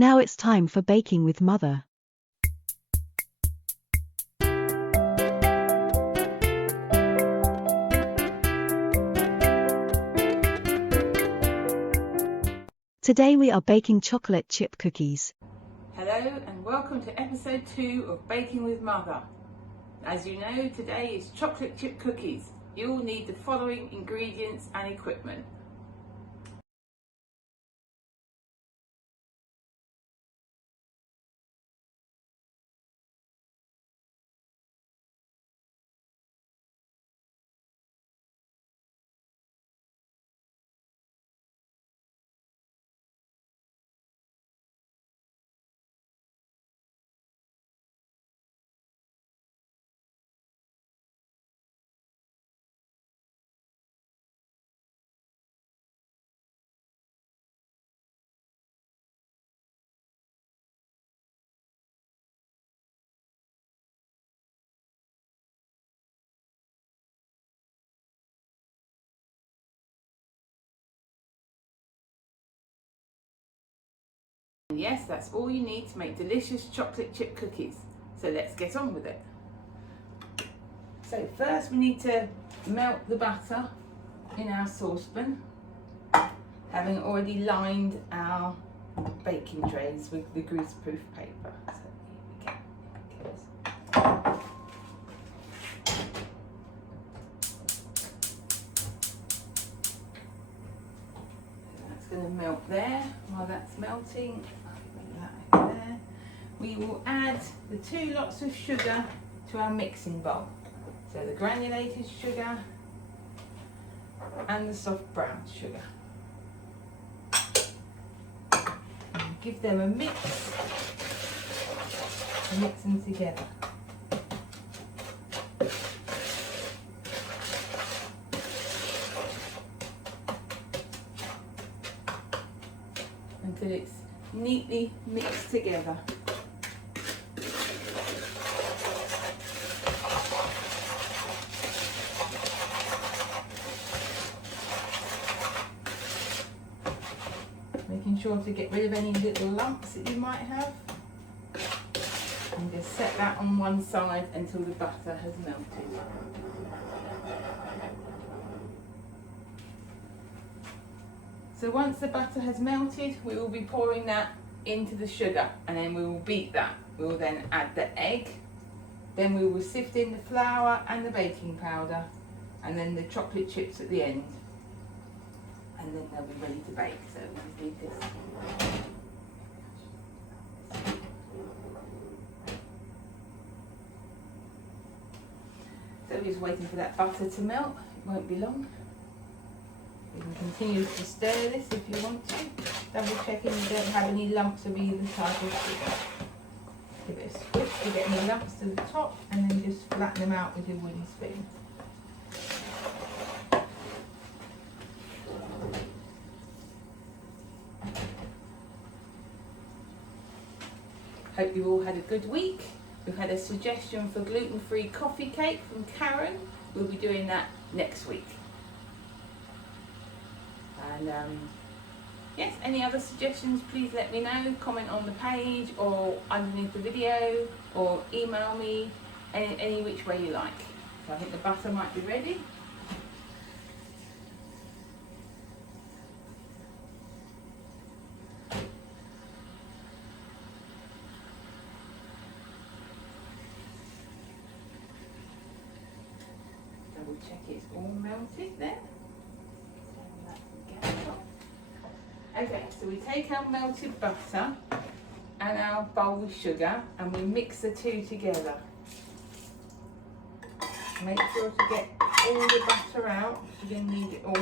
Now it's time for baking with Mother. Today we are baking chocolate chip cookies. Hello and welcome to episode 2 of Baking with Mother. As you know, today is chocolate chip cookies. You will need the following ingredients and equipment. Yes, that's all you need to make delicious chocolate chip cookies. So let's get on with it. So first we need to melt the butter in our saucepan, having already lined our baking trays with the greaseproof paper. So here we go. That's going to melt there. While that's melting, bring that over there. We will add the 2 lots of sugar to our mixing bowl. So the granulated sugar and the soft brown sugar. And give them a mix and mix them together. Until it's neatly mixed together. Making sure to get rid of any little lumps that you might have. And just set that on one side until the butter has melted. So once the butter has melted, we will be pouring that into the sugar and then we will beat that. We will then add the egg, then we will sift in the flour and the baking powder and then the chocolate chips at the end. And then they'll be ready to bake. So we'll leave this. So we're just waiting for that butter to melt. It won't be long. You can continue to stir this if you want to. Double checking you don't have any lumps of either type of sugar. Give it a squish to get any lumps to the top and then just flatten them out with your wooden spoon. Hope you all had a good week. We've had a suggestion for gluten-free coffee cake from Karen. We'll be doing that next week. And yes, any other suggestions, please let me know. Comment on the page or underneath the video or email me any which way you like. So I think the butter might be ready. Double check it's all melted there. Okay, so we take our melted butter and our bowl with sugar and we mix the 2 together. Make sure to get all the butter out, you're going to need it all.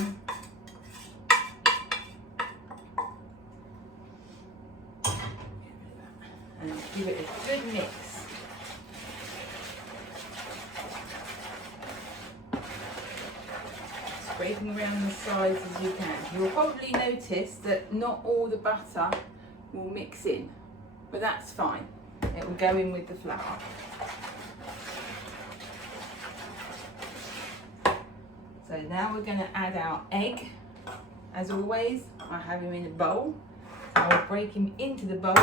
And give it a good mix. Scraping around the sides as you can. You'll probably notice that not all the butter will mix in, but that's fine. It will go in with the flour. So now we're going to add our egg. As always, I have him in a bowl. I'll break him into the bowl.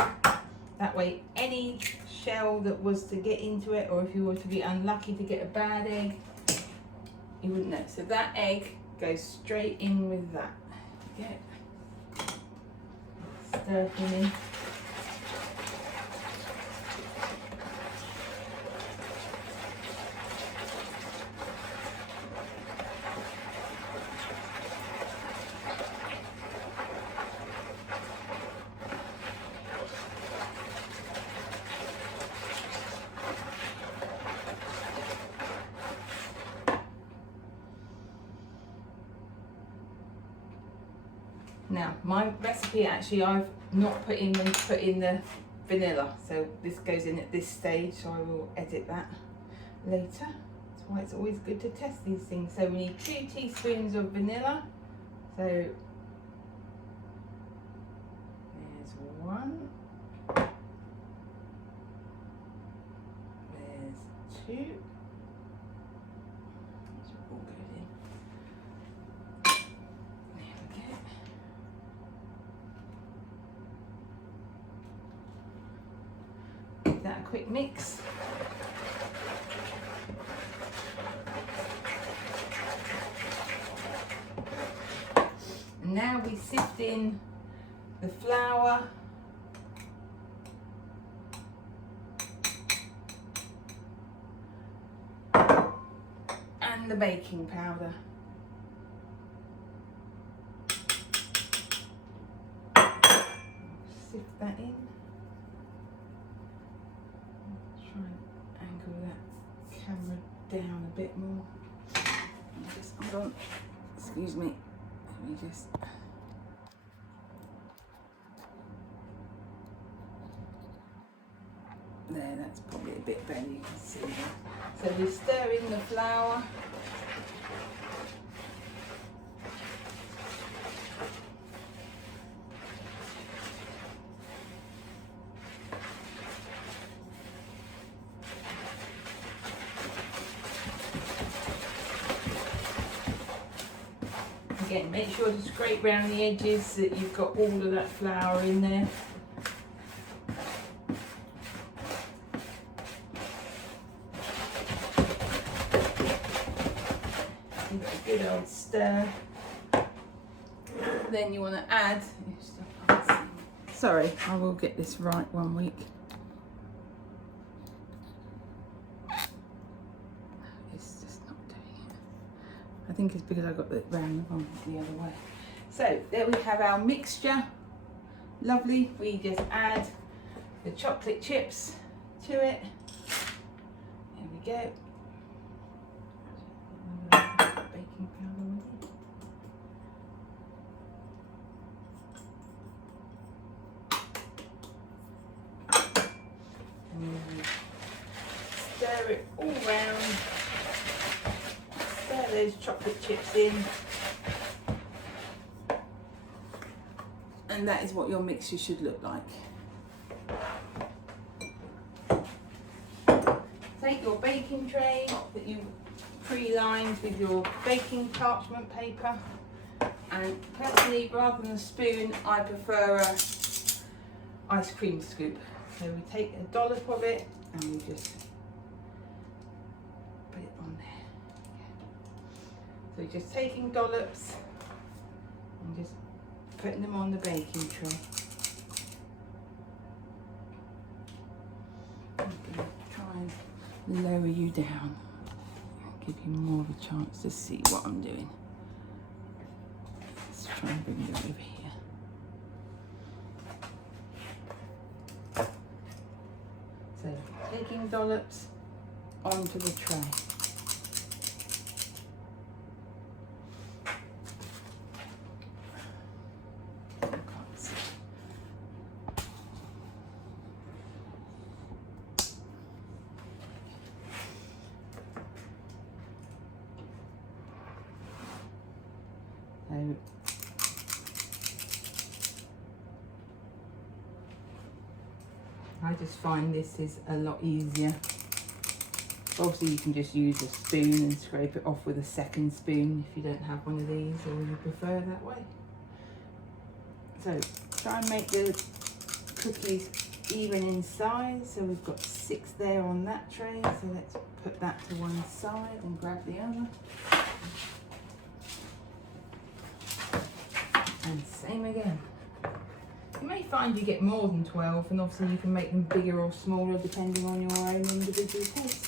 That way any shell that was to get into it, or if you were to be unlucky to get a bad egg, you wouldn't know. So that egg goes straight in with that. Okay. Stir him in. Now, my recipe actually I've not put in the vanilla, so this goes in at this stage, so I will edit that later. That's why it's always good to test these things. So we need 2 teaspoons of vanilla. So there's 1. There's 2. All goes in. That a quick mix. And now we sift in the flour and the baking powder. Sift that in. Camera down a bit more. Just hold on. Excuse me. Let me just. There, that's probably a bit better. You can see that. So we stir in the flour. Again, make sure to scrape around the edges so that you've got all of that flour in there. Give it a good old stir. Then you want to add, sorry, I will get this right one week. I think it's because I got it round the other way. So there we have our mixture. Lovely. We just add the chocolate chips to it. There we go. Baking powder. And we stir it all round. Those chocolate chips in, and that is what your mixture should look like. Take your baking tray that you've pre-lined with your baking parchment paper, and personally, rather than a spoon, I prefer a ice cream scoop. So we take a dollop of it and we just put it on there. So just taking dollops and just putting them on the baking tray. I'm going to try and lower you down, give you more of a chance to see what I'm doing. Let's try and bring you over here. So taking dollops onto the tray. I just find this is a lot easier. Obviously you can just use a spoon and scrape it off with a second spoon if you don't have one of these, or you prefer that way. So try and make the cookies even in size. So we've got 6 there on that tray. So let's put that to one side and grab the other. And same again. You may find you get more than 12, and obviously you can make them bigger or smaller depending on your own individual taste.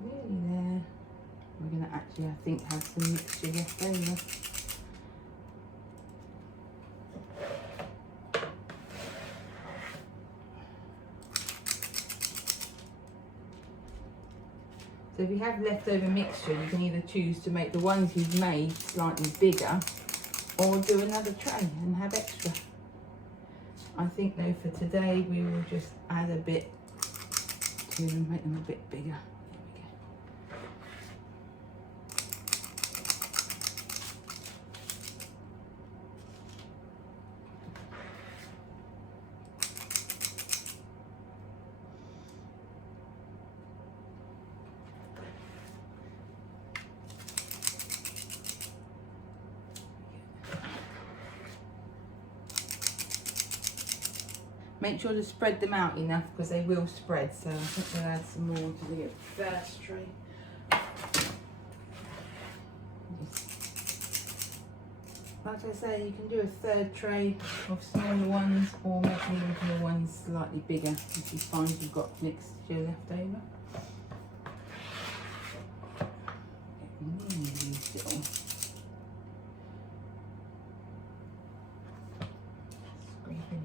Nearly there. We're going to actually, I think, have some mixture left over. So if you have leftover mixture, you can either choose to make the ones you've made slightly bigger or do another tray and have extra. I think though for today we will just add a bit to make them a bit bigger. Make sure to spread them out enough because they will spread, so I think we'll add some more to the first tray. Like I say, you can do a third tray of smaller ones or make the original ones slightly bigger if you find you've got mixture left over.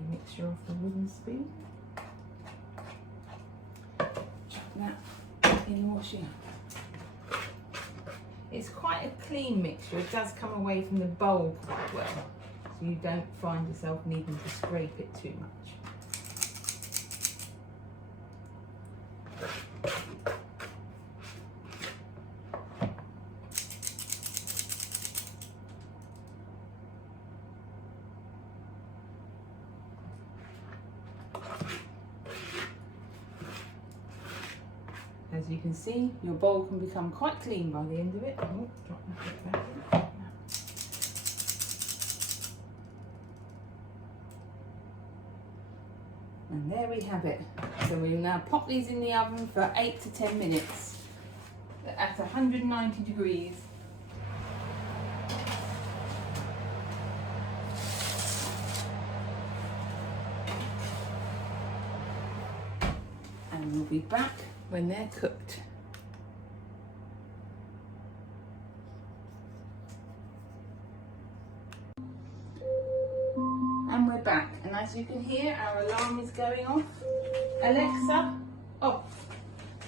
Mixture off the wooden spoon. Chuck that in the washing. It's quite a clean mixture. It does come away from the bowl quite well, so you don't find yourself needing to scrape it too much. As you can see, your bowl can become quite clean by the end of it. Oh, drop that back in. And there we have it. So we'll now pop these in the oven for 8 to 10 minutes at 190 degrees. And we'll be back when they're cooked. And we're back, and as you can hear, our alarm is going off. Alexa, off.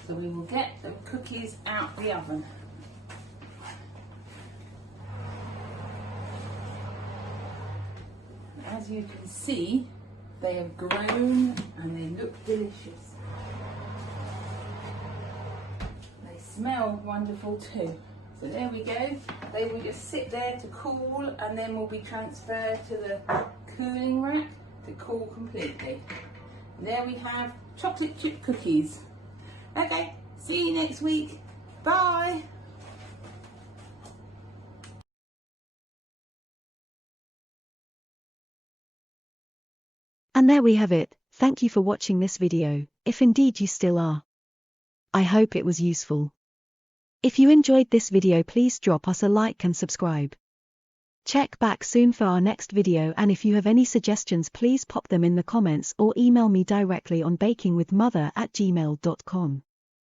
So we will get the cookies out the oven. As you can see, they have grown and they look delicious. Smell wonderful too. So there we go. They will just sit there to cool and then will be transferred to the cooling rack to cool completely. And there we have chocolate chip cookies. Okay, see you next week. Bye. And there we have it. Thank you for watching this video, if indeed you still are. I hope it was useful. If you enjoyed this video, please drop us a like and subscribe. Check back soon for our next video, and if you have any suggestions, please pop them in the comments or email me directly on bakingwithmother@gmail.com.